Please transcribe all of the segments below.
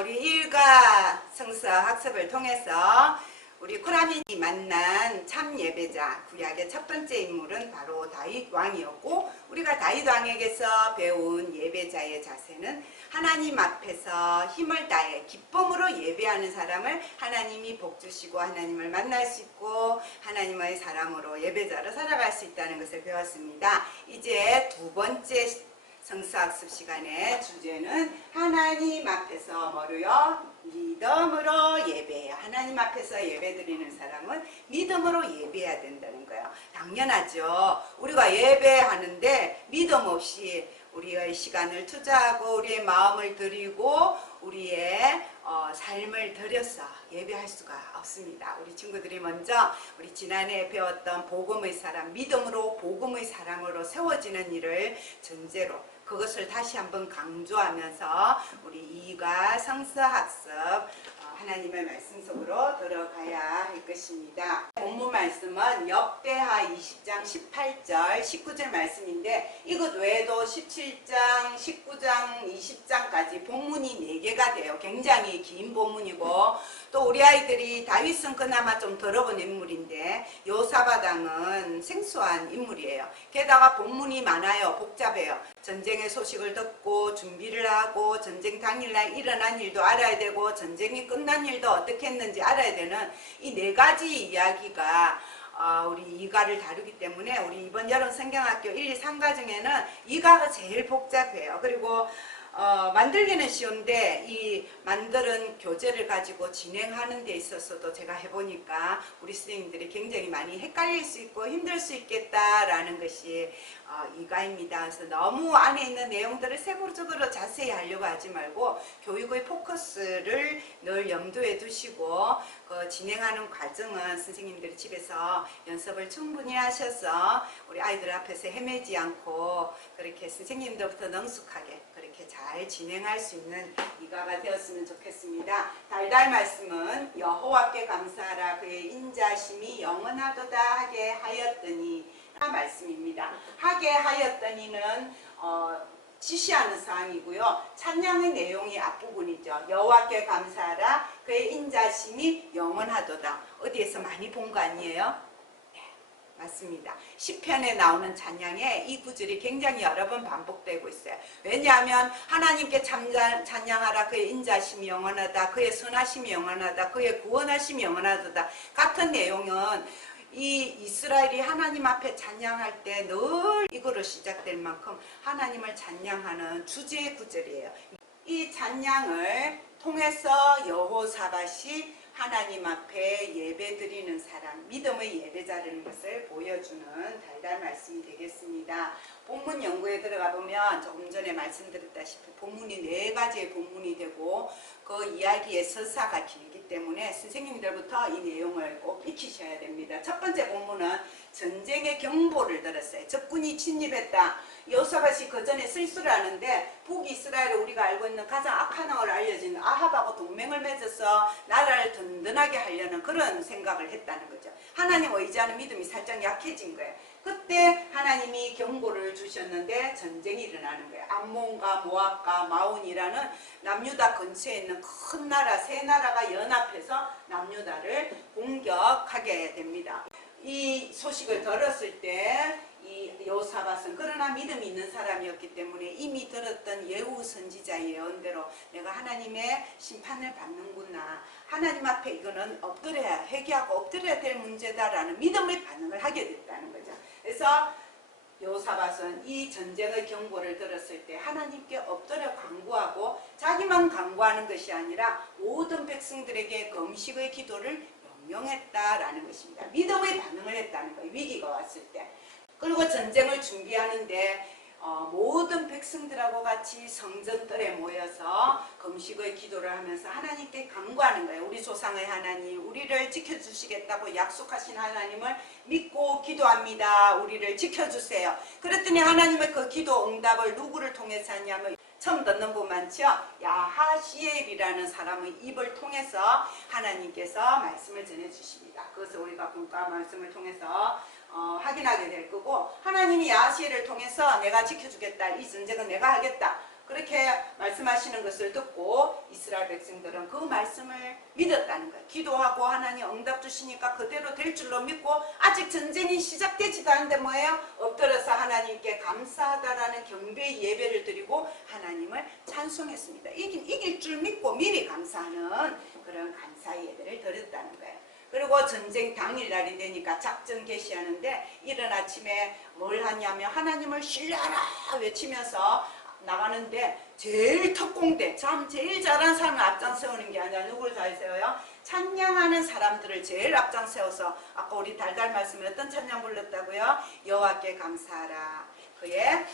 우리 일과 성서 학습을 통해서 우리 코라빈이 만난 참 예배자 구약의 첫 번째 인물은 바로 다윗 왕이었고, 우리가 다윗 왕에게서 배운 예배자의 자세는 하나님 앞에서 힘을 다해 기쁨으로 예배하는 사람을 하나님이 복주시고 하나님을 만날 수 있고 하나님의 사람으로 예배자로 살아갈 수 있다는 것을 배웠습니다. 이제 두 번째 성서학습 시간의 주제는 하나님 앞에서 뭐로요? 믿음으로 예배해요. 하나님 앞에서 예배드리는 사람은 믿음으로 예배해야 된다는 거예요. 당연하죠. 우리가 예배하는데 믿음 없이 우리의 시간을 투자하고 우리의 마음을 드리고 우리의 삶을 들여서 예배할 수가 없습니다. 우리 친구들이 먼저 우리 지난해 배웠던 복음의 사람, 믿음으로 복음의 사람으로 세워지는 일을 전제로 그것을 다시 한번 강조하면서 우리 이가 성서학습 하나님의 말씀 속으로 들어가야 할 것입니다. 본문 말씀은 역대하 20장 18절 19절 말씀인데, 이것 외에도 17장 19장 20장까지 본문이 4개가 돼요. 굉장히 긴 본문이고, 또 우리 아이들이 다윗은 그나마 좀 들어본 인물인데 요사바당은 생소한 인물이에요. 게다가 본문이 많아요. 복잡해요. 전쟁의 소식을 듣고 준비를 하고 전쟁 당일날 일어난 일도 알아야 되고 전쟁이 끝난 일도 어떻게 했는지 알아야 되는 이 4가지 이야기가 우리 이가를 다루기 때문에 우리 이번 여름 성경학교 1, 2, 3가 중에는 이가가 제일 복잡해요. 그리고 만들기는 쉬운데 이 만드는 교재를 가지고 진행하는 데 있어서도 제가 해보니까 우리 선생님들이 굉장히 많이 헷갈릴 수 있고 힘들 수 있겠다라는 것이 이가입니다. 그래서 너무 안에 있는 내용들을 세부적으로 자세히 하려고 하지 말고 교육의 포커스를 늘 염두에 두시고 그 진행하는 과정은 선생님들이 집에서 연습을 충분히 하셔서 우리 아이들 앞에서 헤매지 않고 그렇게 선생님들부터 능숙하게 그렇게 잘 진행할 수 있는 이가가 되었으면 좋겠습니다. 달달 말씀은 여호와께 감사하라 그의 인자심이 영원하도다 하게 하였더니 말씀입니다. 하게 하였더니는 지시하는 사항이고요. 찬양의 내용이 앞부분이죠. 여호와께 감사하라 그의 인자심이 영원하도다. 어디에서 많이 본 거 아니에요? 네, 맞습니다. 시편에 나오는 찬양에 이 구절이 굉장히 여러 번 반복되고 있어요. 왜냐하면 하나님께 찬양하라 그의 인자심이 영원하다, 그의 선하심이 영원하다, 그의 구원하심이 영원하도다 같은 내용은 이 이스라엘이 하나님 앞에 찬양할 때 늘 이거로 시작될 만큼 하나님을 찬양하는 주제의 구절이에요. 이 찬양을 통해서 여호사밧이 하나님 앞에 예배드리는 사람, 믿음의 예배자라는 것을 보여주는 달달 말씀이 되겠습니다. 본문 연구에 들어가 보면 조금 전에 말씀드렸다시피 본문이 4가지의 본문이 되고 그 이야기의 서사가 길기 때문에 선생님들부터 이 내용을 꼭 익히셔야 됩니다. 첫 번째 본문은 전쟁의 경보를 들었어요. 적군이 침입했다. 여호사밧이 그 전에 실수를 하는데 북이스라엘을 우리가 알고 있는 가장 악한 왕으로 알려진 아합하고 동맹을 맺어서 나라를 든든하게 하려는 그런 생각을 했다는 거죠. 하나님 의지하는 믿음이 살짝 약해진 거예요. 그때 하나님이 경고를 주셨는데 전쟁이 일어나는 거예요. 암몬과 모압과 마온이라는 남유다 근처에 있는 큰 나라 3나라가 연합해서 남유다를 공격하게 됩니다. 이 소식을 들었을 때 이 여호사밧은 그러나 믿음이 있는 사람이었기 때문에 이미 들었던 예후 선지자의 예언대로 내가 하나님의 심판을 받는구나, 하나님 앞에 이거는 엎드려야, 회개하고 엎드려야 될 문제다라는 믿음의 반응을 하게 됐다는 거죠. 그래서 여호사밧은 이 전쟁의 경고를 들었을 때 하나님께 엎드려 간구하고 자기만 간구하는 것이 아니라 모든 백성들에게 금식의 기도를 명령했다라는 것입니다. 믿음의 반응을 했다는 거예요. 위기가 왔을 때. 그리고 전쟁을 준비하는데 모든 백성들하고 같이 성전뜰에 모여서 금식의 기도를 하면서 하나님께 간구하는 거예요. 우리 조상의 하나님, 우리를 지켜주시겠다고 약속하신 하나님을 믿고 기도합니다. 우리를 지켜주세요. 그랬더니 하나님의 그 기도 응답을 누구를 통해서 하냐면 처음 듣는 분 많죠? 야하시엘이라는 사람의 입을 통해서 하나님께서 말씀을 전해주십니다. 그것을 우리가 본과 말씀을 통해서 확인하게 될 거고, 하나님이 야하시엘을 통해서 내가 지켜주겠다, 이 전쟁은 내가 하겠다, 그렇게 말씀하시는 것을 듣고 이스라엘 백성들이 믿었다는 거예요. 기도하고 하나님 응답 주시니까 그대로 될 줄로 믿고 아직 전쟁이 시작되지도 않는데 뭐예요? 엎드려서 하나님께 감사하다라는 경배의 예배를 드리고 하나님을 찬송했습니다. 이길 줄 믿고 미리 감사하는 그런 감사의 예배를 드렸다는 거예요. 그리고 전쟁 당일날이 되니까 작전 개시하는데 이른 아침에 뭘 하냐면 하나님을 신뢰하라 외치면서 나가는데 제일 특공대, 참 제일 잘하는 사람을 앞장 세우는 게 아니라 누구를 잘 세워요? 찬양하는 사람들을 제일 앞장 세워서 아까 우리 달달 말씀에 어떤 찬양 불렀다고요? 여호와께 감사하라. 그의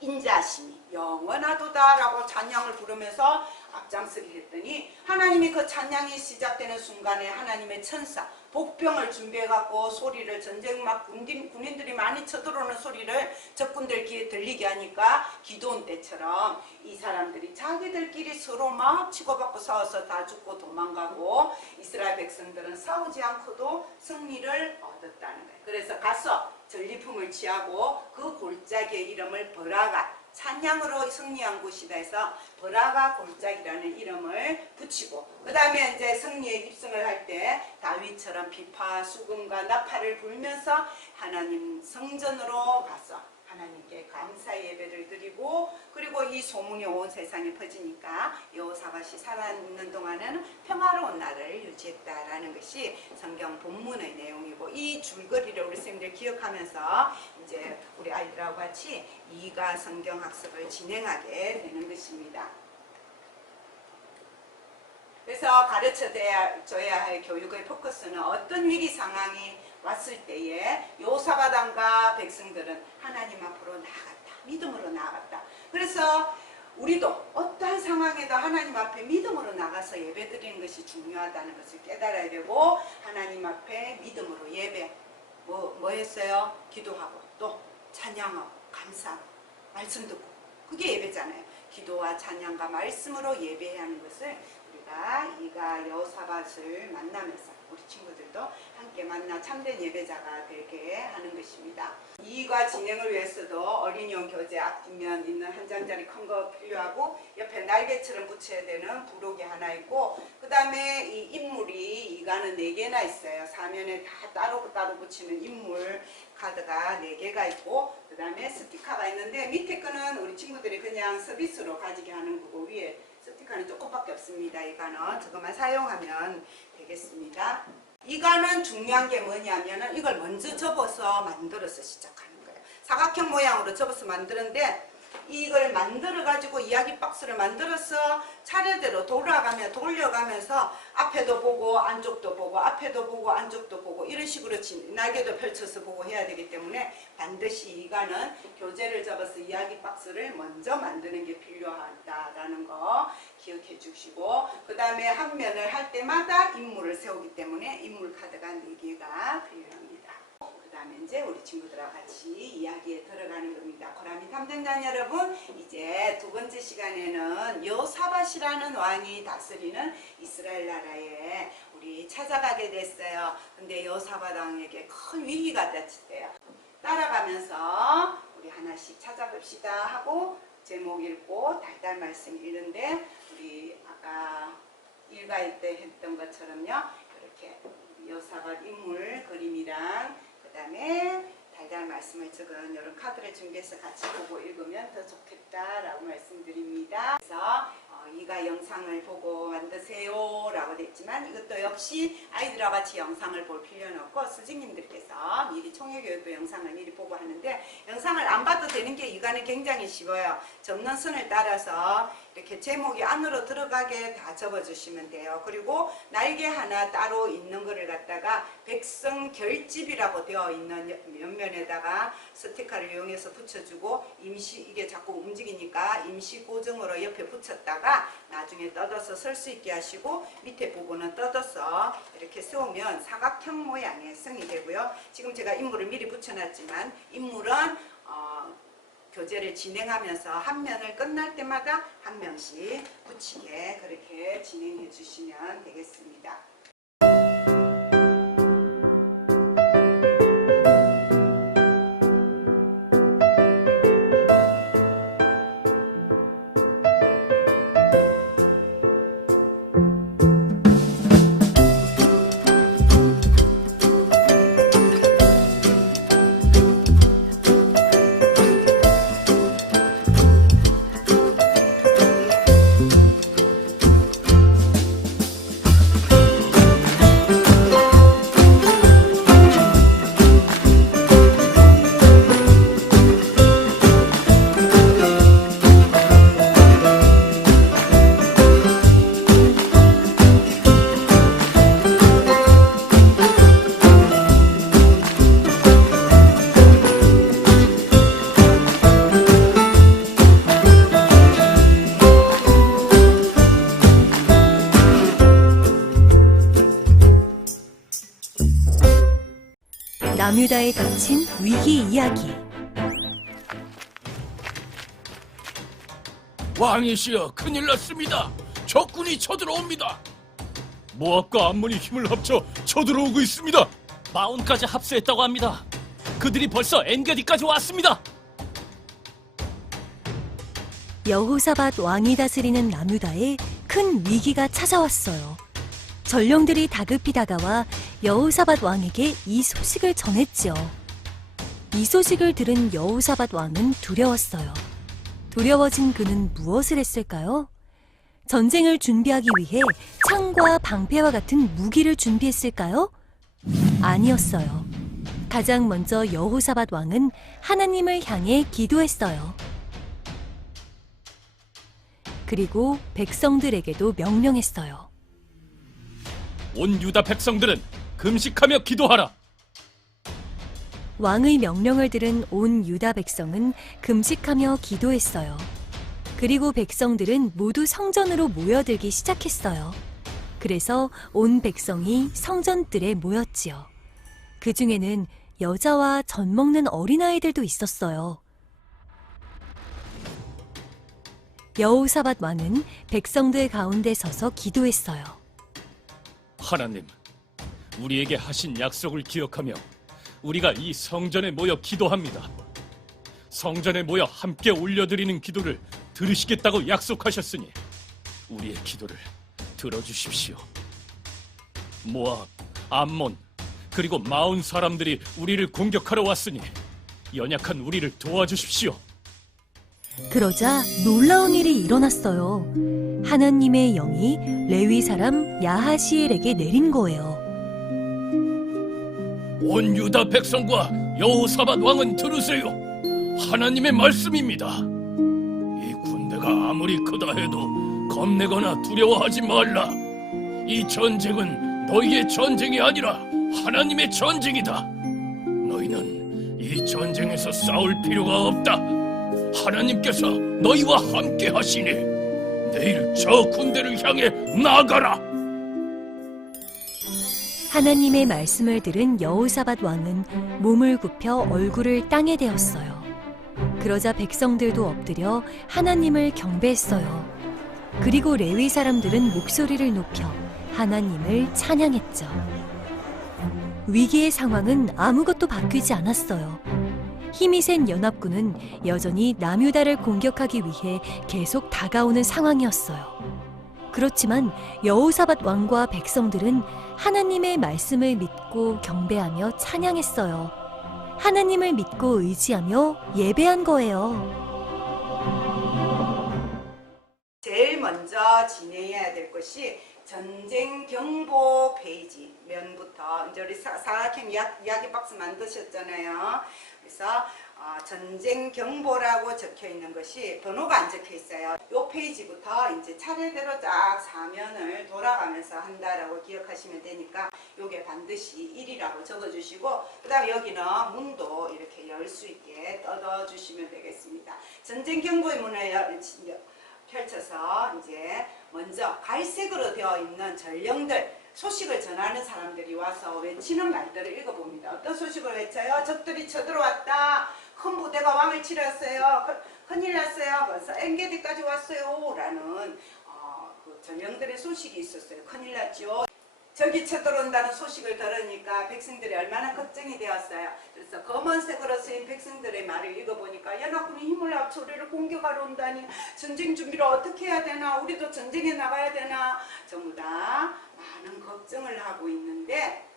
인자심이 영원하도다 라고 찬양을 부르면서 앞장서기 했더니 하나님이 그 찬양이 시작되는 순간에 하나님의 천사 복병을 준비해갖고 소리를 전쟁 막 군인들이 많이 쳐들어오는 소리를 적군들 귀에 들리게 하니까 기도원 때처럼 이 사람들이 자기들끼리 서로 막 치고받고 싸워서 다 죽고 도망가고 이스라엘 백성들은 싸우지 않고도 승리를 얻었다는 거예요. 그래서 가서 전리품을 취하고 그 골짜기의 이름을 버라가 찬양으로 승리한 곳이다 해서 버라가 골짜기라는 이름을 붙이고 그 다음에 이제 승리에 입성을 할 때 다윗처럼 비파 수금과 나팔을 불면서 하나님 성전으로 가서 하나님께 감사 예배를 드리고 그리고 이 소문이 온 세상에 퍼지니까 여호사밧이 살아있는 동안에는 평화로운 나라를 유지했다라는 것이 성경 본문의 내용이고 이 줄거리를 우리 선생님들 기억하면서 이제 우리 아이들하고 같이 이가 성경 학습을 진행하게 되는 것입니다. 그래서 가르쳐줘야 할 교육의 포커스는 어떤 위기 상황이 왔을 때에 여호사밧 왕과 백성들은 하나님 앞으로 나아갔다. 믿음으로 나아갔다. 그래서 우리도 어떠한 상황에도 하나님 앞에 믿음으로 나가서 예배드리는 것이 중요하다는 것을 깨달아야 되고 하나님 앞에 믿음으로 예배 뭐 했어요? 기도하고 또 찬양하고 감사하고 말씀 듣고 그게 예배잖아요. 기도와 찬양과 말씀으로 예배해야 하는 것을 우리가 이가 여호사밧을 만나면서 우리 친구들도 함께 만나 참된 예배자가 되게 하는 것입니다. 이가 진행을 위해서도 어린이용 교재 앞뒷면 있는 한 장짜리 큰 거 필요하고 옆에 날개처럼 붙여야 되는 부록이 하나 있고 그 다음에 이 인물이 이가는 4개나 있어요. 사면에 다 따로 붙이는 인물 카드가 4개가 있고 그 다음에 스티커가 있는데 밑에 거는 우리 친구들이 그냥 서비스로 가지게 하는 거고 위에 스티커는 조금밖에 없습니다. 이거는 저것만 사용하면 되겠습니다. 이거는 중요한 게 뭐냐면은 이걸 먼저 접어서 만들어서 시작하는 거예요. 사각형 모양으로 접어서 만드는데 이걸 만들어 가지고 이야기 박스를 만들어서 차례대로 돌려가면서 앞에도 보고 안쪽도 보고 앞에도 보고 안쪽도 보고 이런 식으로 날개도 펼쳐서 보고 해야 되기 때문에 반드시 이가는 교재를 접어서 이야기 박스를 먼저 만드는 게 필요하다라는 거 기억해 주시고 그 다음에 한 면을 할 때마다 인물을 세우기 때문에 인물 카드가 4개가 필요합니다. 그 다음에 이제 우리 친구들하고 같이 이야기에 들어가는 겁니다. 고라미 탐정단 여러분, 이제 2번째 시간에는 여호사밧이라는 왕이 다스리는 이스라엘 나라에 우리 찾아가게 됐어요. 근데 여호사밧 왕에게 큰 위기가 닥쳤대요. 따라가면서 우리 하나씩 찾아봅시다 하고 제목 읽고 달달 말씀 읽는데 우리 아까 일과일 때 했던 것처럼요. 이렇게 여호사밧 인물 그림이랑 그 다음에 달달 말씀을 적은 이런 카드를 준비해서 같이 보고 읽으면 더 좋겠다라고 말씀드립니다. 그래서 이가 영상을 보고 만드세요 라고 됐지만 이것도 역시 아이들하고 같이 영상을 볼 필요는 없고 스승님들께서 미리 총회교육도 영상을 미리 보고 하는데 영상을 안 봐도 되는 게 이가는 굉장히 쉬워요. 접는 선을 따라서 이렇게 제목이 안으로 들어가게 다 접어주시면 돼요. 그리고 날개 하나 따로 있는 거를 갖다가 백성 결집이라고 되어 있는 옆면에다가 스티커를 이용해서 붙여주고 이게 자꾸 움직이니까 임시 고정으로 옆에 붙였다가 나중에 뜯어서 쓸 수 있게 하시고 밑에 부분은 뜯어서 이렇게 세우면 사각형 모양의 성이 되고요. 지금 제가 인물을 미리 붙여놨지만 인물은 교재를 진행하면서 한 면을 끝날 때마다 한 명씩 붙이게 그렇게 진행해 주시면 되겠습니다. 남유다에 닥친 위기 이야기. 왕이시여, 큰일 났습니다. 적군이 쳐들어옵니다. 모압과 암몬이 힘을 합쳐 쳐들어오고 있습니다. 마온까지 합세했다고 합니다. 그들이 벌써 엔게디까지 왔습니다. 여호사밧 왕이 다스리는 남유다에 큰 위기가 찾아왔어요. 전령들이 다급히 다가와 여호사밧 왕에게 이 소식을 전했지요. 이 소식을 들은 여호사밧 왕은 두려웠어요. 두려워진 그는 무엇을 했을까요? 전쟁을 준비하기 위해 창과 방패와 같은 무기를 준비했을까요? 아니었어요. 가장 먼저 여호사밧 왕은 하나님을 향해 기도했어요. 그리고 백성들에게도 명령했어요. 온 유다 백성들은 금식하며 기도하라. 왕의 명령을 들은 온 유다 백성은 금식하며 기도했어요. 그리고 백성들은 모두 성전으로 모여들기 시작했어요. 그래서 온 백성이 성전뜰에 모였지요. 그 중에는 여자와 젖 먹는 어린아이들도 있었어요. 여호사밧 왕은 백성들 가운데 서서 기도했어요. 하나님, 우리에게 하신 약속을 기억하며 우리가 이 성전에 모여 기도합니다. 성전에 모여 함께 올려드리는 기도를 들으시겠다고 약속하셨으니 우리의 기도를 들어주십시오. 모압, 암몬, 그리고 마온 사람들이 우리를 공격하러 왔으니 연약한 우리를 도와주십시오. 그러자 놀라운 일이 일어났어요. 하나님의 영이 레위 사람 야하시엘에게 내린 거예요. 온 유다 백성과 여호사밧 왕은 들으세요. 하나님의 말씀입니다. 이 군대가 아무리 크다 해도 겁내거나 두려워하지 말라. 이 전쟁은 너희의 전쟁이 아니라 하나님의 전쟁이다. 너희는 이 전쟁에서 싸울 필요가 없다. 하나님께서 너희와 함께 하시니 내일 저 군대를 향해 나가라. 하나님의 말씀을 들은 여호사밧 왕은 몸을 굽혀 얼굴을 땅에 대었어요. 그러자 백성들도 엎드려 하나님을 경배했어요. 그리고 레위 사람들은 목소리를 높여 하나님을 찬양했죠. 위기의 상황은 아무것도 바뀌지 않았어요. 힘이 센 연합군은 여전히 남유다를 공격하기 위해 계속 다가오는 상황이었어요. 그렇지만 여호사밧 왕과 백성들은 하나님의 말씀을 믿고 경배하며 찬양했어요. 하나님을 믿고 의지하며 예배한 거예요. 제일 먼저 진행해야 될 것이 전쟁 경보 페이지 면부터 이제 우리 사각형 이야기 박스 만드셨잖아요. 그래서 전쟁 경보라고 적혀 있는 것이 번호가 안 적혀 있어요. 이 페이지부터 이제 차례대로 쫙 사면을 돌아가면서 한다라고 기억하시면 되니까 요게 반드시 1이라고 적어주시고 그 다음에 여기는 문도 이렇게 열 수 있게 뜯어주시면 되겠습니다. 전쟁 경보의 문을 펼쳐서 이제 먼저 갈색으로 되어 있는 전령들 소식을 전하는 사람들이 와서 외치는 말들을 읽어봅니다. 어떤 소식을 외쳐요? 적들이 쳐들어왔다. 큰 부대가 왕을 치렀어요. 큰일 났어요. 벌써 엔게디까지 왔어요. 라는 그 전령들의 소식이 있었어요. 큰일 났죠. 적이 쳐들어온다는 소식을 들으니까 백성들이 얼마나 걱정이 되었어요. 그래서 검은색으로 쓰인 백성들의 말을 읽어보니까 연합군이 힘을 합쳐 우리를 공격하러 온다니 전쟁 준비를 어떻게 해야 되나, 우리도 전쟁에 나가야 되나, 전부 다 많은 걱정을 하고 있는데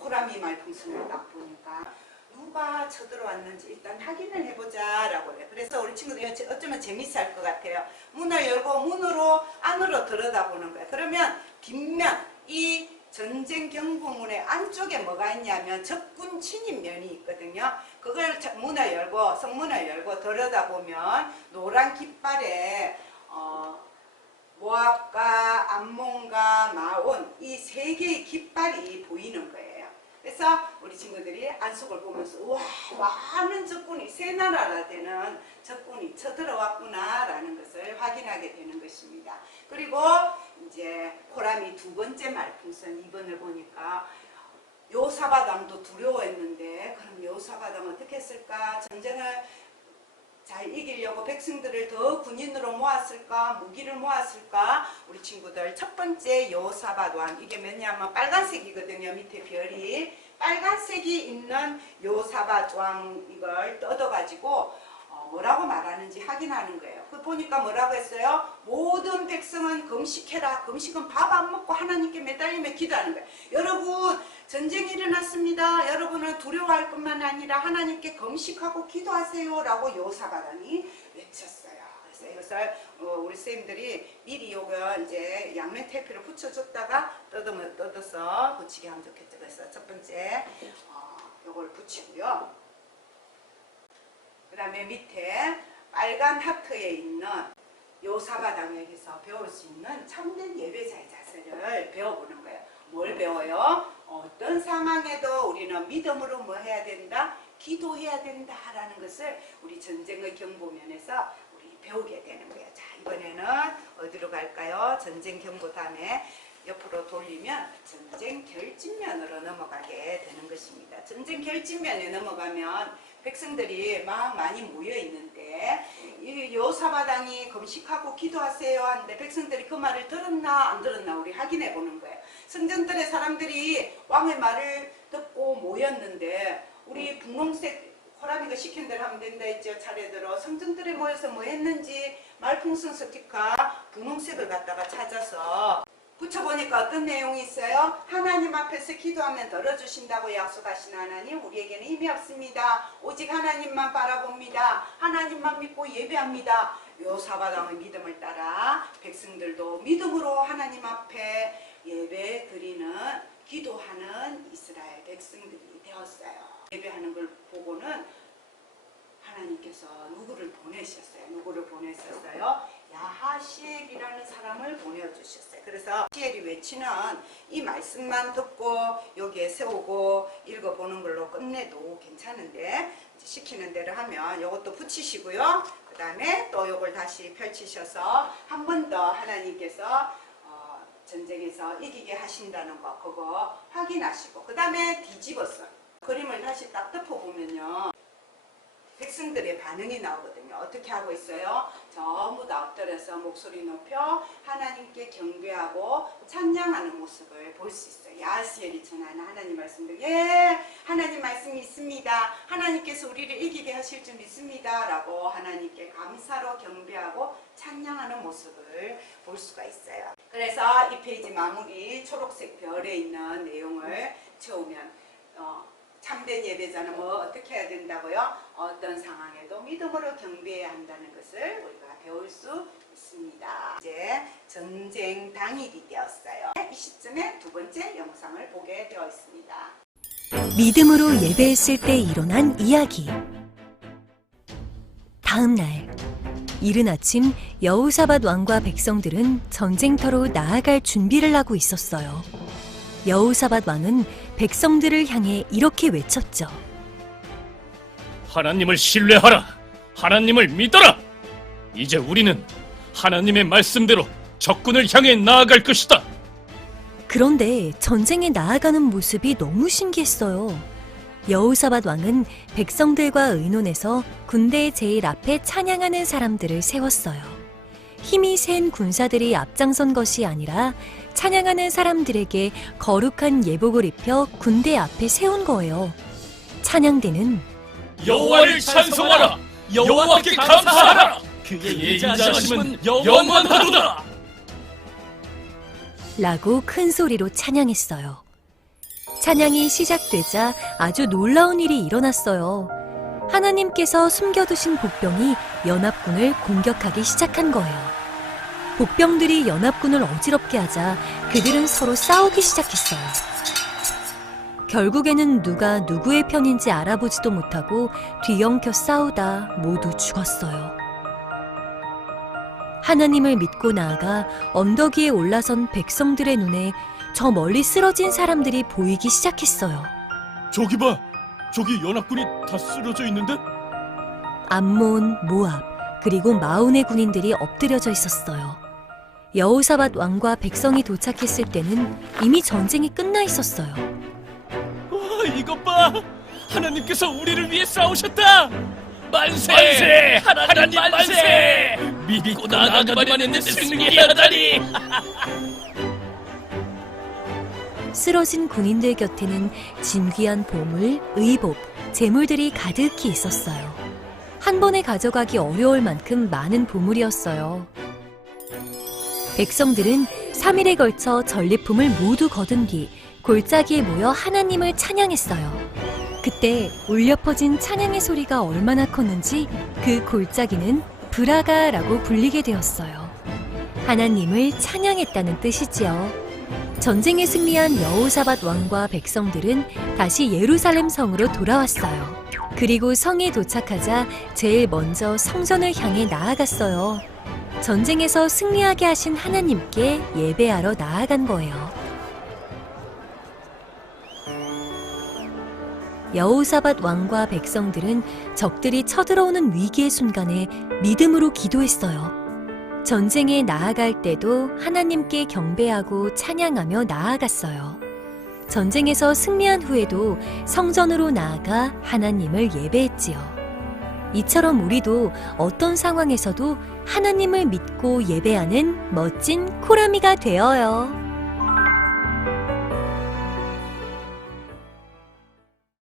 호람이 말풍선을 딱 보니까 누가 쳐들어왔는지 일단 확인을 해보자 라고 해요. 그래서 우리 친구들이 어쩌면 재밌어 할 것 같아요. 문을 열고 문으로 안으로 들여다보는 거예요. 그러면 뒷면 이 전쟁 경보문의 안쪽에 뭐가 있냐면 적군 진입면이 있거든요. 그걸 문을 열고 성문을 열고 들여다보면 노란 깃발에 모압과 암몬과 마온 이 세 개의 깃발이 보이는 거예요. 그래서 우리 친구들이 안속을 보면서 와, 많은 적군이 세 나라나 되는 적군이 쳐들어왔구나 라는 것을 확인하게 되는 것입니다. 그리고 이제 호람이 두 번째 말풍선 2번을 보니까 여호사밧 왕도 두려워했는데 그럼 여호사밧 왕은 어떻게 했을까? 전쟁을 잘 이기려고 백성들을 더 군인으로 모았을까? 무기를 모았을까? 우리 친구들 첫 번째 여호사밧 왕, 이게 뭐냐면 빨간색이거든요. 밑에 별이 빨간색이 있는 여호사밧 왕 이걸 뜯어가지고 뭐라고 말하는지 확인하는 거예요. 그 보니까 뭐라고 했어요? 모든 백성은 금식해라. 금식은 밥 안 먹고 하나님께 매달리며 기도하는 거예요. 여러분, 전쟁이 일어났습니다. 여러분은 두려워할 뿐만 아니라 하나님께 금식하고 기도하세요 라고 여호사밧 왕이 외쳤어요. 그래서 이것을 우리 선생님들이 미리 요거 이제 양면 테이프를 붙여줬다가 뜯어서 붙이게 하면 좋겠죠. 그래서 첫 번째 요걸 붙이고요. 그 다음에 밑에 빨간 하트에 있는 여호사밧 왕에게서 배울 수 있는 참된 예배자의 자세를 배워보는 거예요. 뭘 배워요? 어떤 상황에도 우리는 믿음으로 뭐 해야 된다? 기도해야 된다라는 것을 우리 전쟁의 경보면에서 우리 배우게 되는 거예요. 자, 이번에는 어디로 갈까요? 전쟁 경보 다음에 옆으로 돌리면 전쟁 결집면으로 넘어가게 되는 것입니다. 전쟁 결집면에 넘어가면 백성들이 막 많이 모여 있는데 이 여호사밧 왕이 금식하고 기도하세요 하는데 백성들이 그 말을 들었나 안 들었나 우리 확인해 보는 거예요. 성전들의 사람들이 왕의 말을 듣고 모였는데 우리 분홍색 호람이가 시킨 대로 하면 된다 했죠. 차례대로 성전들에 모여서 뭐 했는지 말풍선 스티커 분홍색을 갖다가 찾아서 붙여보니까 어떤 내용이 있어요? 하나님 앞에서 기도하면 들어주신다고 약속하신 하나님, 우리에게는 힘이 없습니다. 오직 하나님만 바라봅니다. 하나님만 믿고 예배합니다. 여호사밧 왕의 믿음을 따라 백성들도 믿음으로 하나님 앞에 예배 드리는 기도하는 이스라엘 백성들이 되었어요. 예배하는 걸 보고는 하나님께서 누구를 보내셨어요? 누구를 보내셨어요? 야하시엘이라는 사람을 보내주셨어요. 그래서 시엘이 외치는 이 말씀만 듣고 여기에 세우고 읽어보는 걸로 끝내도 괜찮은데 시키는 대로 하면 이것도 붙이시고요. 그 다음에 또 이걸 다시 펼치셔서 한 번 더 하나님께서 전쟁에서 이기게 하신다는 거 그거 확인하시고 그 다음에 뒤집어서 그림을 다시 딱 덮어보면요. 백성들의 반응이 나오거든요. 어떻게 하고 있어요? 전부 다 엎드려서 목소리 높여 하나님께 경배하고 찬양하는 모습을 볼 수 있어요. 야하시엘이 전하는 하나님 말씀들, 예, 하나님 말씀이 있습니다. 하나님께서 우리를 이기게 하실 줄 믿습니다. 라고 하나님께 감사로 경배하고 찬양하는 모습을 볼 수가 있어요. 그래서 이 페이지 마무리 초록색 별에 있는 내용을 채우면 참된 예배자는 뭐 어떻게 해야 된다고요? 어떤 상황에도 믿음으로 경배해야 한다는 것을 우리가 배울 수 있습니다. 이제 전쟁 당일이 되었어요. 이 시점에 두 번째 영상을 보게 되어 있습니다. 믿음으로 예배했을 때 일어난 이야기. 다음 날 이른 아침 여호사밧 왕과 백성들은 전쟁터로 나아갈 준비를 하고 있었어요. 여호사밧 왕은 백성들을 향해 이렇게 외쳤죠. 하나님을 신뢰하라. 하나님을 믿어라. 이제 우리는 하나님의 말씀대로 적군을 향해 나아갈 것이다. 그런데 전쟁에 나아가는 모습이 너무 신기했어요. 여호사밧 왕은 백성들과 의논해서 군대의 제일 앞에 찬양하는 사람들을 세웠어요. 힘이 센 군사들이 앞장선 것이 아니라 찬양하는 사람들에게 거룩한 예복을 입혀 군대 앞에 세운 거예요. 찬양대는 여호와를 찬송하라. 여호와께 감사하라. 그의 인자하심은 영원하도다. 라고 큰 소리로 찬양했어요. 찬양이 시작되자 아주 놀라운 일이 일어났어요. 하나님께서 숨겨두신 복병이 연합군을 공격하기 시작한 거예요. 복병들이 연합군을 어지럽게 하자 그들은 서로 싸우기 시작했어요. 결국에는 누가 누구의 편인지 알아보지도 못하고 뒤엉켜 싸우다 모두 죽었어요. 하나님을 믿고 나아가 언덕 위에 올라선 백성들의 눈에 저 멀리 쓰러진 사람들이 보이기 시작했어요. 저기 봐. 저기 연합군이 다 쓰러져 있는데? 암몬, 모압, 그리고 마온의 군인들이 엎드려져 있었어요. 여호사밧 왕과 백성이 도착했을 때는 이미 전쟁이 끝나 있었어요. 이것 봐! 하나님께서 우리를 위해 싸우셨다! 만세! 하나님 만세! 믿고 나아가기만 했는데 승리하다니! 쓰러진 군인들 곁에는 진귀한 보물, 의복, 재물들이 가득히 있었어요. 한 번에 가져가기 어려울 만큼 많은 보물이었어요. 백성들은 3일에 걸쳐 전리품을 모두 거둔 뒤 골짜기에 모여 하나님을 찬양했어요. 그때 울려 퍼진 찬양의 소리가 얼마나 컸는지 그 골짜기는 브라가라고 불리게 되었어요. 하나님을 찬양했다는 뜻이지요. 전쟁에 승리한 여호사밧 왕과 백성들은 다시 예루살렘 성으로 돌아왔어요. 그리고 성에 도착하자 제일 먼저 성전을 향해 나아갔어요. 전쟁에서 승리하게 하신 하나님께 예배하러 나아간 거예요. 여호사밧 왕과 백성들은 적들이 쳐들어오는 위기의 순간에 믿음으로 기도했어요. 전쟁에 나아갈 때도 하나님께 경배하고 찬양하며 나아갔어요. 전쟁에서 승리한 후에도 성전으로 나아가 하나님을 예배했지요. 이처럼 우리도 어떤 상황에서도 하나님을 믿고 예배하는 멋진 코라미가 되어요.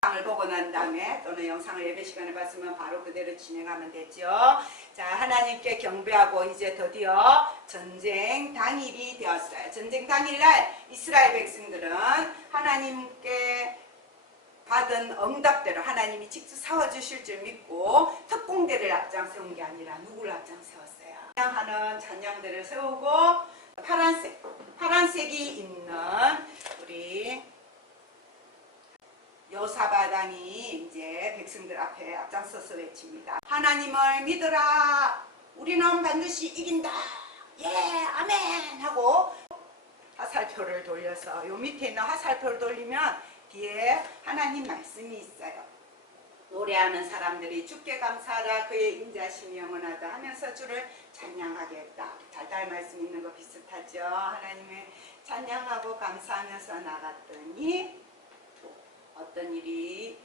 영상을 보고 난 다음에 또는 영상을 예배 시간에 봤으면 바로 그대로 진행하면 되죠. 자, 하나님께 경배하고 이제 드디어 전쟁 당일이 되었어요. 전쟁 당일날 이스라엘 백성들은 하나님께 받은 응답대로 하나님이 직접 세워주실 줄 믿고 특공대를 앞장세운 게 아니라 누구를 앞장세웠어요? 찬양하는 찬양대를 세우고 파란색이 있는 우리 여호사밧 왕이 이제 백성들 앞에 앞장서서 외칩니다. 하나님을 믿어라. 우리는 반드시 이긴다. 예, 아멘 하고 화살표를 돌려서 요 밑에 있는 화살표를 돌리면 뒤에 하나님 말씀이 있어요. 노래하는 사람들이 주께 감사하라 그의 인자심이 영원하다 하면서 주를 찬양하겠다. 달달 말씀 있는 거 비슷하죠. 하나님의 찬양하고 감사하면서 나갔더니 어떤 일이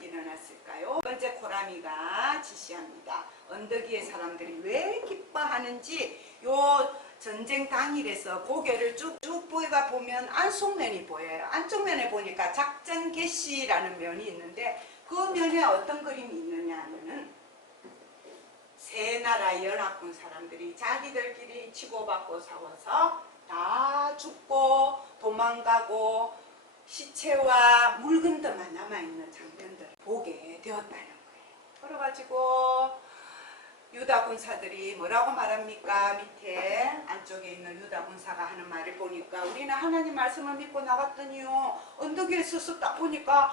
일어났을까요? 첫 번째 코라미가 지시합니다. 언덕 위의 사람들이 왜 기뻐하는지 요 전쟁 당일에서 고개를 쭉 보면 안속면이 보여요. 안쪽 면에 보니까 작전 개시라는 면이 있는데 그 면에 어떤 그림이 있느냐 하면은 세 나라 연합군 사람들이 자기들끼리 치고받고 싸워서 다 죽고 도망가고 시체와 물건들만 남아있는 장면들을 보게 되었다는 거예요. 그래가지고 유다 군사들이 뭐라고 말합니까? 밑에 안쪽에 있는 유다 군사가 하는 말을 보니까 우리는 하나님 말씀을 믿고 나갔더니요 언덕 위에 서서 딱 보니까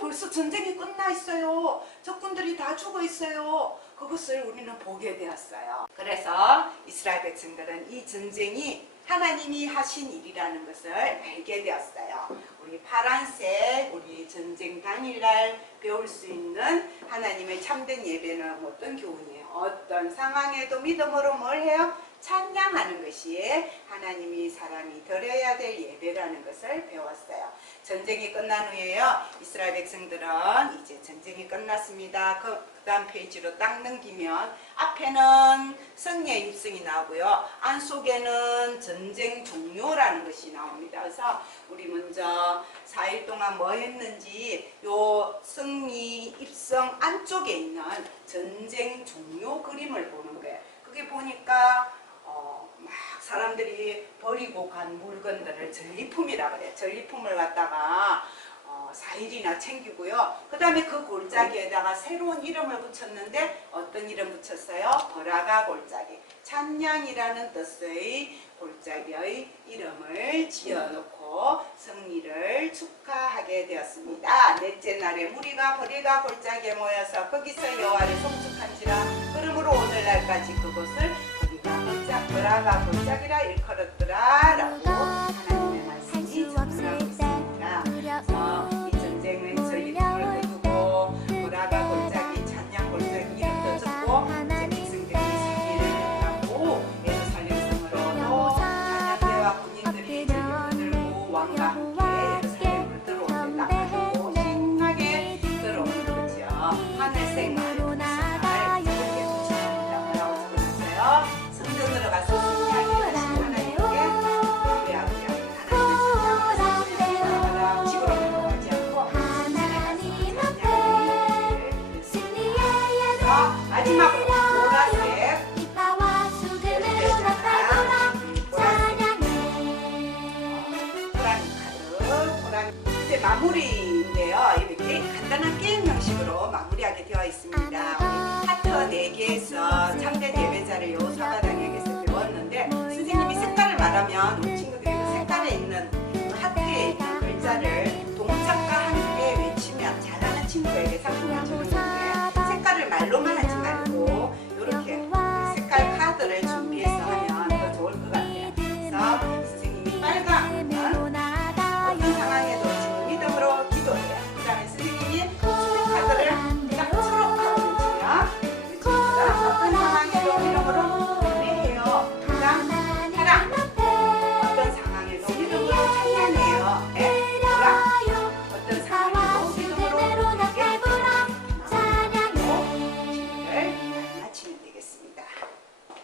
벌써 전쟁이 끝나 있어요. 적군들이 다 죽어 있어요. 그것을 우리는 보게 되었어요. 그래서 이스라엘 백성들은 이 전쟁이 하나님이 하신 일이라는 것을 알게 되었어요. 우리 파란색, 우리 전쟁 당일날 배울 수 있는 하나님의 참된 예배는 어떤 교훈이에요? 어떤 상황에도 믿음으로 뭘 해요? 찬양하는 것이 하나님이 사람이 드려야 될 예배라는 것을 배웠어요. 전쟁이 끝난 후에요. 이스라엘 백성들은 이제 전쟁이 끝났습니다. 그 다음 페이지로 딱 넘기면 앞에는 승리의 입성이 나오고요. 안속에는 전쟁 종료라는 것이 나옵니다. 그래서 우리 먼저 4일 동안 뭐 했는지 요 승리 입성 안쪽에 있는 전쟁 종료 그림을 보는 거예요. 그게 보니까 막 사람들이 버리고 간 물건들을 전리품이라 그래요. 전리품을 갖다가 4일이나 챙기고요. 그 다음에 그 골짜기에다가 새로운 이름을 붙였는데 어떤 이름 붙였어요? 버라가 골짜기. 찬양이라는 뜻의 골짜기의 이름을 지어놓고 승리를 축하하게 되었습니다. 넷째 날에 무리가 버라가 골짜기에 모여서 거기서 여호와를 송축한지라. 그러므로 오늘날까지 그곳을 버라가 골짜기라 일컬었더라 라고 하나님의 말씀이 전하고 있습니다. 이 전쟁은 전리품을 거두고 버라가 골짜기, 찬양 골짜기 이름도 적고 이제 백성들이 승리를 했다고 예루살렘 성으로도 찬양대와 군인들이 전리품을 들고 왕과 함께 예루살렘으로 들어오는데 딱 가지고 마무리인데요. 이렇게 간단한 게임 형식으로 마무리하게 되어 있습니다. 우리 하트 4개에서 참된 예배자를 요 사바당에게서 배웠는데 선생님이 색깔을 말하면 우리 친구